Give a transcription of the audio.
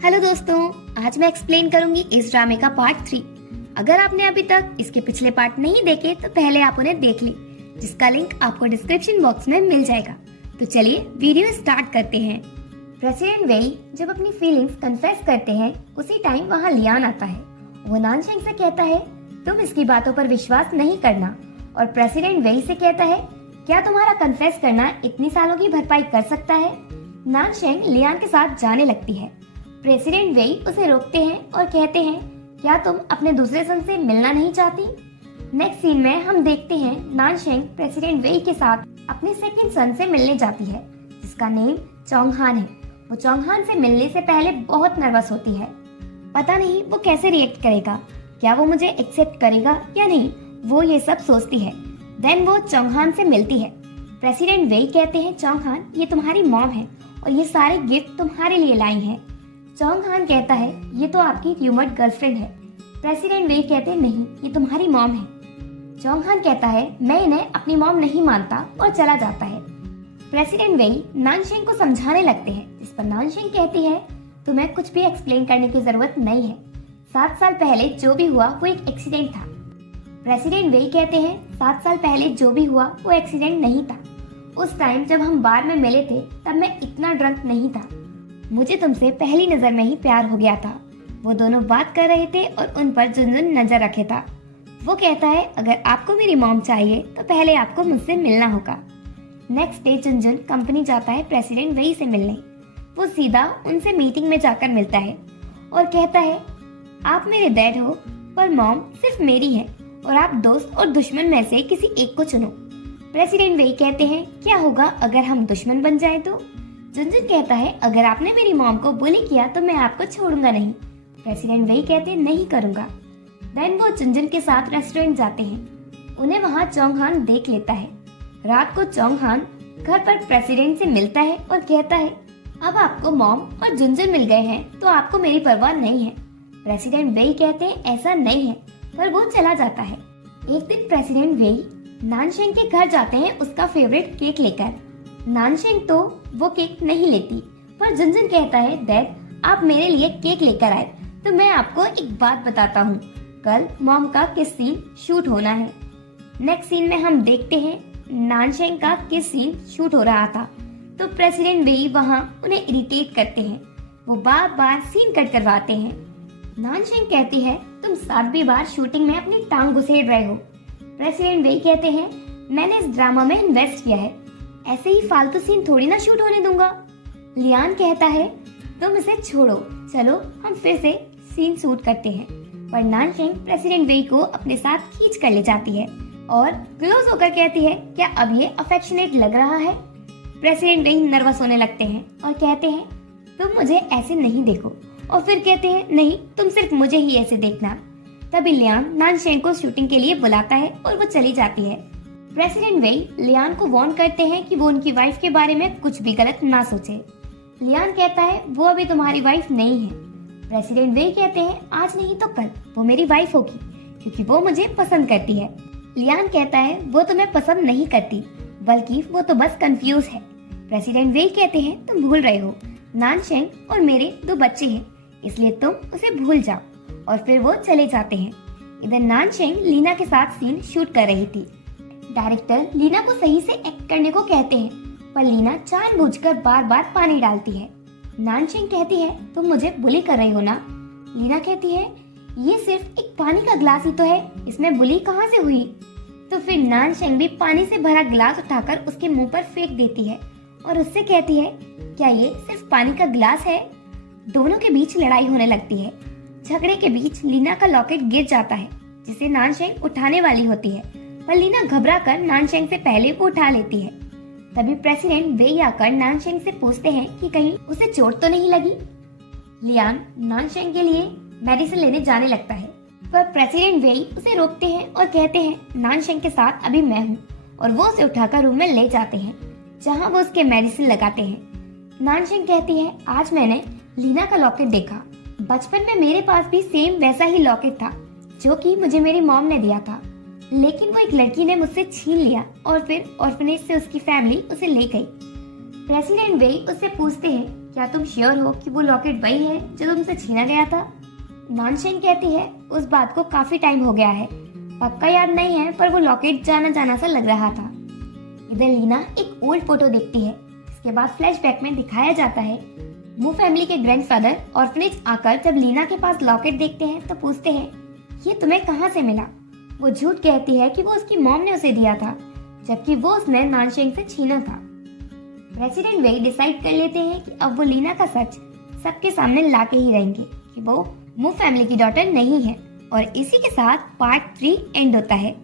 Hello दोस्तों, आज मैं एक्सप्लेन करूंगी इस ड्रामे का पार्ट 3। अगर आपने अभी तक इसके पिछले पार्ट नहीं देखे तो पहले आप उन्हें देख लें, जिसका लिंक आपको डिस्क्रिप्शन बॉक्स में मिल जाएगा। तो चलिए वीडियो स्टार्ट करते हैं। प्रेसिडेंट वेई जब अपनी फीलिंग्स कन्फेस करते हैं उसी टाइम वहाँ लियान आता है। वो नानशेंग से कहता है तुम इसकी बातों पर विश्वास नहीं करना, और प्रेसिडेंट वेई से कहता है क्या तुम्हारा कन्फेस करना इतनी सालों की भरपाई कर सकता है। नानशेंग लियान के साथ जाने लगती है। प्रेसिडेंट वेई उसे रोकते हैं और कहते हैं क्या तुम अपने दूसरे सन से मिलना नहीं चाहती। नेक्स्ट सीन में हम देखते हैं नानशेंग प्रेसिडेंट वेई के साथ अपने सेकंड सन से मिलने जाती है, जिसका नेम चोंगहान है। वो चोंगहान से मिलने से पहले बहुत नर्वस होती है। पता नहीं वो कैसे रिएक्ट करेगा, क्या वो मुझे एक्सेप्ट करेगा या नहीं, वो ये सब सोचती है। देन वो चोंगहान से मिलती है। प्रेसिडेंट वेई कहते हैं चोंगहान ये तुम्हारी मॉम है और ये सारे गिफ्ट तुम्हारे लिए लाई हैं। चोंगहान कहता है ये तो आपकी र्यूमर्ड गर्लफ्रेंड है। प्रेसिडेंट वेई कहते हैं नहीं, ये तुम्हारी मॉम है। चोंगहान कहता है मैं इन्हें अपनी मॉम नहीं मानता और चला जाता है। प्रेसिडेंट वेई नानशेंग को समझाने लगते हैं, जिस पर नानशेंग कहती है तुम्हें कुछ भी एक्सप्लेन करने की जरूरत नहीं है। 7 साल पहले जो भी हुआ वो एक एक्सीडेंट था। प्रेसिडेंट वेई कहते हैं 7 साल पहले जो भी हुआ वो एक्सीडेंट नहीं था। उस टाइम जब हम बार में मिले थे तब मैं इतना ड्रंक नहीं था। मुझे तुमसे पहली नजर में ही प्यार हो गया था। वो दोनों बात कर रहे थे और उन पर जुनजुन नजर रखे था। वो कहता है अगर आपको मेरी मॉम चाहिए तो पहले आपको मुझसे मिलना होगा। नेक्स्ट डे जुनजुन कंपनी जाता है प्रेसिडेंट वेई से मिलने। वो सीधा उनसे मीटिंग में जाकर मिलता है और कहता है आप मेरे डैड हो पर मॉम सिर्फ मेरी है और आप दोस्त और दुश्मन में से किसी एक को चुनो। प्रेसिडेंट वेई कहते हैं क्या होगा अगर हम दुश्मन बन जाए तो। जुनजुन कहता है अगर आपने मेरी मॉम को बुली किया तो मैं आपको छोड़ूंगा नहीं। प्रेसिडेंट वेई कहते हैं नहीं करूंगा। देन वो जुनजुन के साथ रेस्टोरेंट जाते हैं। उन्हें वहाँ चोंगहान देख लेता है। रात को चोंगहान घर पर प्रेसिडेंट से मिलता है और कहता है अब आपको मॉम और जुनजुन मिल गए हैं तो आपको मेरी परवाह नहीं है। प्रेसिडेंट वेई कहते हैं ऐसा नहीं है, पर वो चला जाता है। एक दिन प्रेसिडेंट वेई नानशेंग के घर जाते हैं उसका फेवरेट केक लेकर। नानशेंग तो वो केक नहीं लेती, पर जुनजुन कहता है डैड आप मेरे लिए केक लेकर आए तो मैं आपको एक बात बताता हूँ, कल मॉम का किस सीन शूट होना है। नेक्स्ट सीन में हम देखते हैं नानशेंग का किस सीन शूट हो रहा था, तो प्रेसिडेंट वेई वहाँ उन्हें इरिटेट करते हैं। वो बार बार सीन कट करवाते हैं। नानशेंग कहती है तुम 7वीं बार शूटिंग में अपनी टांग घुसेड़ रहे हो। प्रेसिडेंट वेई कहते हैं मैंने इस ड्रामा में इन्वेस्ट किया है, ऐसे ही फालतू सीन थोड़ी ना शूट होने दूंगा। लियान कहता है तुम इसे छोड़ो, चलो हम फिर से सीन शूट करते हैं। पर नानशेंग प्रेसिडेंट वेई को अपने साथ खींच कर ले जाती है और क्लोज होकर कहती है क्या अब ये अफेक्शनेट लग रहा है। प्रेसिडेंट वेई नर्वस होने लगते हैं और कहते हैं तुम मुझे ऐसे नहीं देखो, और फिर कहते हैं नहीं तुम सिर्फ मुझे ही ऐसे देखना। तभी लियान नानशेंग को शूटिंग के लिए बुलाता है और वो चली जाती है। प्रेसिडेंट वेई लियान को वार्न करते हैं कि वो उनकी वाइफ के बारे में कुछ भी गलत ना सोचे। लियान कहता है वो अभी तुम्हारी वाइफ नहीं है। प्रेसिडेंट वेई कहते हैं आज नहीं तो कल वो मेरी वाइफ होगी, क्योंकि वो मुझे पसंद करती है। लियान कहता है वो तुम्हें पसंद नहीं करती, बल्कि वो तो बस कंफ्यूज है। प्रेसिडेंट वेई कहते हैं तुम भूल रहे हो नानशेंग और मेरे 2 बच्चे हैं, इसलिए तुम उसे भूल जाओ। और फिर वो चले जाते हैं। इधर नानशेंग लीना के साथ सीन शूट कर रही थी। डायरेक्टर लीना को सही से एक्ट करने को कहते हैं, पर लीना जानबूझकर बार बार पानी डालती है। नानशेंग कहती है तुम मुझे बुली कर रही हो ना। लीना कहती है ये सिर्फ एक पानी का ग्लास ही तो है, इसमें बुली कहाँ से हुई। तो फिर नानशेंग भी पानी से भरा ग्लास उठाकर उसके मुंह पर फेंक देती है और उससे कहती है क्या ये सिर्फ पानी का ग्लास है। दोनों के बीच लड़ाई होने लगती है। झगड़े के बीच लीना का लॉकेट गिर जाता है, जिसे नानशेंग उठाने वाली होती है, पर लीना घबराकर नानशेंग से पहले वो उठा लेती है। तभी प्रेसिडेंट वेई आकर नानशेंग से पूछते हैं कि कहीं उसे चोट तो नहीं लगी। लियान नानशेंग के लिए मेडिसिन लेने जाने लगता है, पर प्रेसिडेंट वेई उसे रोकते हैं और कहते हैं नानशेंग के साथ अभी मैं हूँ, और वो उसे उठाकर रूम में ले जाते हैं, जहाँ वो उसके मेडिसिन लगाते हैं। नानशेंग कहती है आज मैंने लीना का लॉकेट देखा। बचपन में मेरे पास भी सेम वैसा ही लॉकेट था जो कि मुझे मेरी मॉम ने दिया था, लेकिन वो एक लड़की ने मुझसे छीन लिया और फिर ऑर्फनेज से उसकी फैमिली उसे ले गई। प्रेसिडेंट वेई उससे पूछते हैं क्या तुम श्योर हो कि वो लॉकेट वही है जो तुमसे छीना गया था? नानशेन कहती है उस बात को काफी टाइम हो गया है, पक्का याद नहीं है, पर वो लॉकेट जाना जाना सा लग रहा था। इधर लीना एक ओल्ड फोटो देखती है, जिसके बाद फ्लैशबैक में दिखाया जाता है मू फैमिली के ग्रैंडफादर ऑर्फनेज आकर जब लीना के पास लॉकेट देखते हैं तो पूछते हैं, ये तुम्हें कहाँ से मिला? वो झूठ कहती है कि वो उसकी मॉम ने उसे दिया था, जबकि वो उसने नानशेन से छीना था। प्रेसिडेंट वेई डिसाइड कर लेते हैं कि अब वो लीना का सच सबके सामने लाके ही रहेंगे कि वो मू फैमिली की डॉटर नहीं है। और इसी के साथ पार्ट 3 एंड होता है।